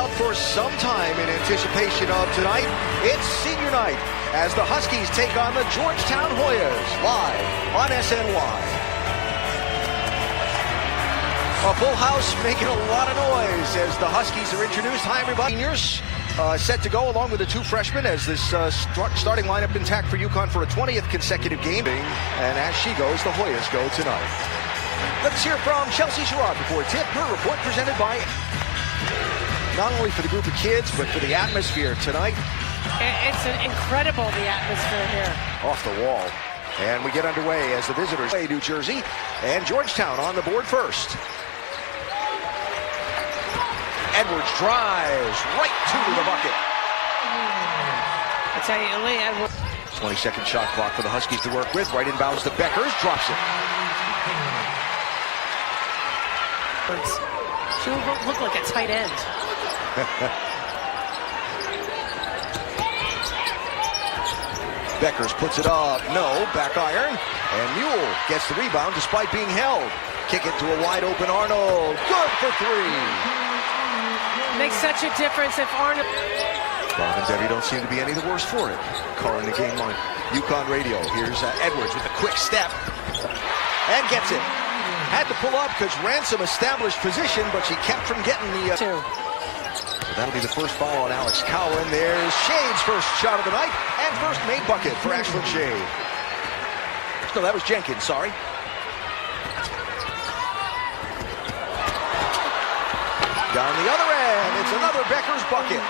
out for some time in anticipation of tonight. It's senior night as the Huskies take on the Georgetown Hoyas live on SNY. A full house making a lot of noise as the Huskies are introduced. Hi, everybody. Seniors set to go along with the two freshmen as this starting lineup intact for UConn for a 20th consecutive game. And as she goes, the Hoyas go tonight. Let's hear from Chelsea Sherrod before tip. Her report presented by not only for the group of kids, but for the atmosphere tonight. It's incredible, the atmosphere here. Off the wall. And we get underway as the visitors play New Jersey and Georgetown on the board first. Edwards drives right to the bucket. I tell you, Lee Edwards. 20-second shot clock for the Huskies to work with. Right inbounds to Beckers, drops it. She looked like a tight end. Beckers puts it up. No, back iron. And Mule gets the rebound despite being held. Kick it to a wide open Arnold. Good for three. Makes such a difference if Arnold. Bob and Debbie don't seem to be any the worse for it. Calling the game on UConn radio. Here's Edwards with a quick step. And gets it. Had to pull up because Ransom established position, but she kept from getting the... So that'll be the first foul on Alex Cowan. There's Shade's first shot of the night and first made bucket for Ashlyn Shade. No, that was Jenkins, sorry. Down the other end, it's another Beckers bucket.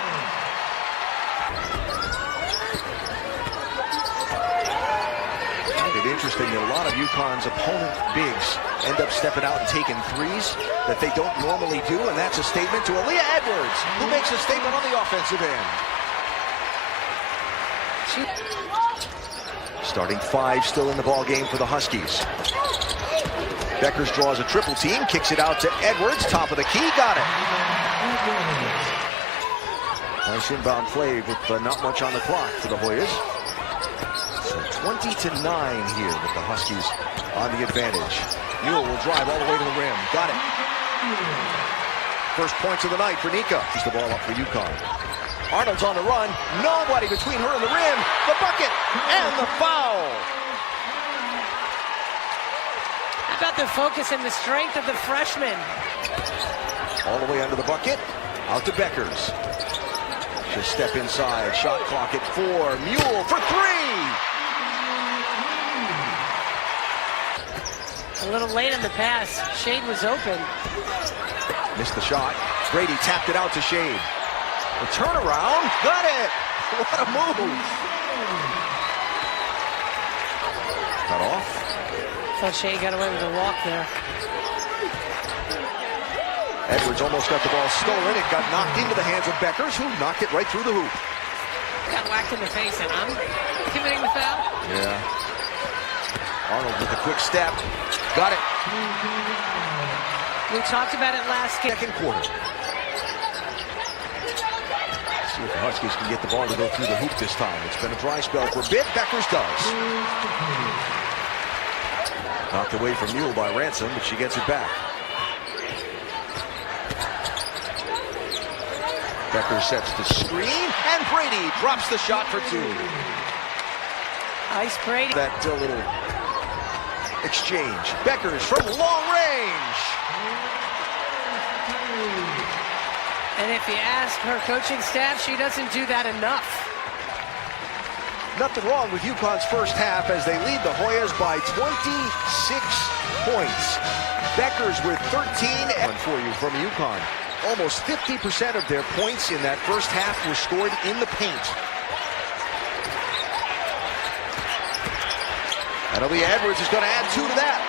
It's interesting that a lot of UConn's opponent bigs end up stepping out and taking threes that they don't normally do, and that's a statement to Aaliyah Edwards, who makes a statement on the offensive end. Starting five still in the ball game for the Huskies. Beckers draws a triple team, kicks it out to Edwards, top of the key, got it. Nice inbound play with not much on the clock for the Hoyas. So 20-9 here with the Huskies on the advantage. Mule will drive all the way to the rim. Got it. First points of the night for Nika. He's the ball up for UConn. Arnold's on the run. Nobody between her and the rim. The bucket and the foul. How about the focus and the strength of the freshman? All the way under the bucket. Out to Beckers. Just step inside. Shot clock at 4. Mule for three. A little late in the pass. Shade was open. Missed the shot. Brady tapped it out to Shade. The turnaround. Got it. What a move. Cut off. Thought Shade got away with a walk there. Edwards almost got the ball stolen. It got knocked into the hands of Beckers, who knocked it right through the hoop. Got whacked in the face, and I'm committing the foul. Yeah. Arnold with a quick step. Got it. We talked about it last game. Second quarter. See if the Huskies can get the ball to go through the hoop this time. It's been a dry spell for a bit. Beckers does. Knocked away from Mule by Ransom, but she gets it back. Beckers sets the screen, and Brady drops the shot for two. Ice Brady. That little exchange. Beckers from long range. And if you ask her coaching staff, she doesn't do that enough. Nothing wrong with UConn's first half as they lead the Hoyas by 26 points. Beckers with 13 for you from UConn. Almost 50% of their points in that first half were scored in the paint. And Aaliyah Edwards is going to add 2 to that.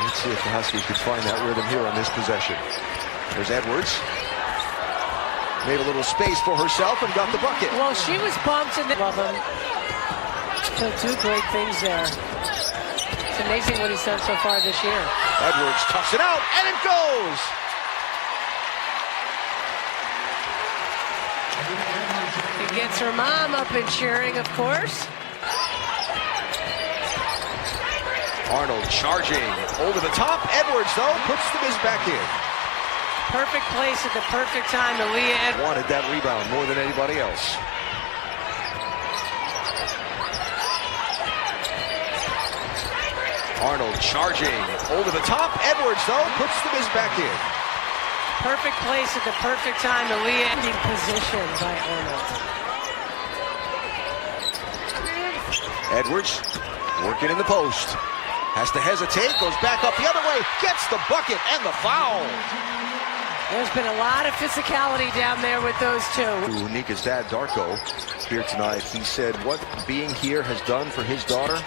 Let's see if the Huskies could find that rhythm here on this possession. There's Edwards. Made a little space for herself and got the bucket. Well, she was bumped and love him. So two great things there. It's amazing what he's done so far this year. Edwards toughs it out, and it goes. It gets her mom up and cheering, of course. Arnold charging over the top. Edwards, though, puts the miss back in. Perfect place at the perfect time. Aaliyah Wanted that rebound more than anybody else. Arnold charging over the top. Edwards, though, puts the miss back in. Perfect place at the perfect time. Aaliyah ending position by Arnold. Edwards working in the post. Has to hesitate, goes back up the other way, gets the bucket and the foul. There's been a lot of physicality down there with those two. Nika's dad, Darko, here tonight. He said what being here has done for his daughter,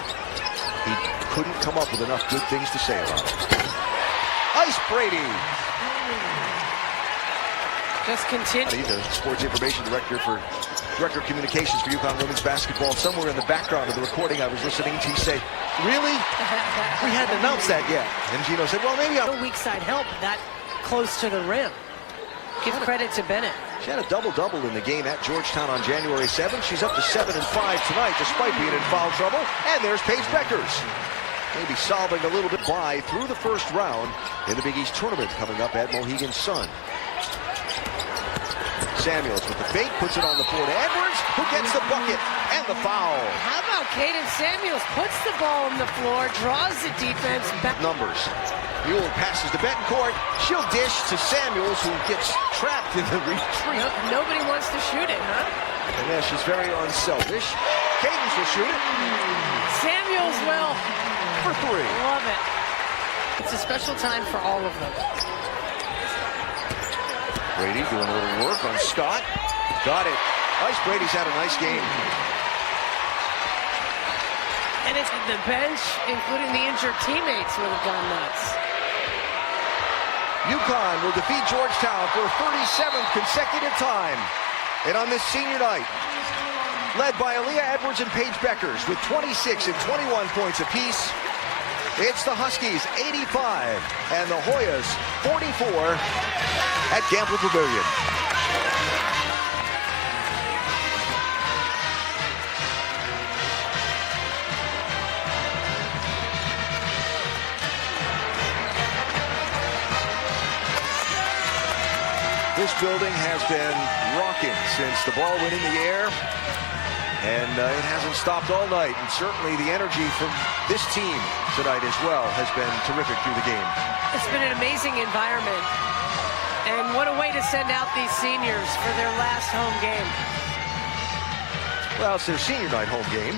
he couldn't come up with enough good things to say about it. Ice Brady. Just continue. The sports information director of communications for UConn women's basketball. Somewhere in the background of the recording I was listening to say, really? We hadn't announced that yet. And Gino said, well, maybe no weak side help that close to the rim. Give credit to Bennett. She had a double-double in the game at Georgetown on January 7th. She's up to 7 and 5 tonight, despite being in foul trouble. And there's Paige Beckers. Maybe solving a little bit by through the first round in the Big East tournament coming up at Mohegan Sun. Samuels with the fake, puts it on the floor to Edwards, who gets the bucket and the foul. How about Caden Samuels puts the ball on the floor, draws the defense back. Numbers. Mule passes to Betancourt. She'll dish to Samuels, who gets trapped in the retreat. Nobody wants to shoot it, huh? And yeah, she's very unselfish. Cadence will shoot it. Samuels will. For three. Love it. It's a special time for all of them. Brady doing a little work on Scott. Got it. Ice Brady's had a nice game. And it's the bench, including the injured teammates, would have gone nuts. UConn will defeat Georgetown for a 37th consecutive time. And on this senior night, led by Aaliyah Edwards and Paige Beckers with 26 and 21 points apiece, it's the Huskies 85 and the Hoyas 44 at Gamble Pavilion. This building has been rocking since the ball went in the air. And it hasn't stopped all night, and certainly the energy from this team tonight as well has been terrific through the game. It's been an amazing environment, and what a way to send out these seniors for their last home game. Well, it's their senior night home game.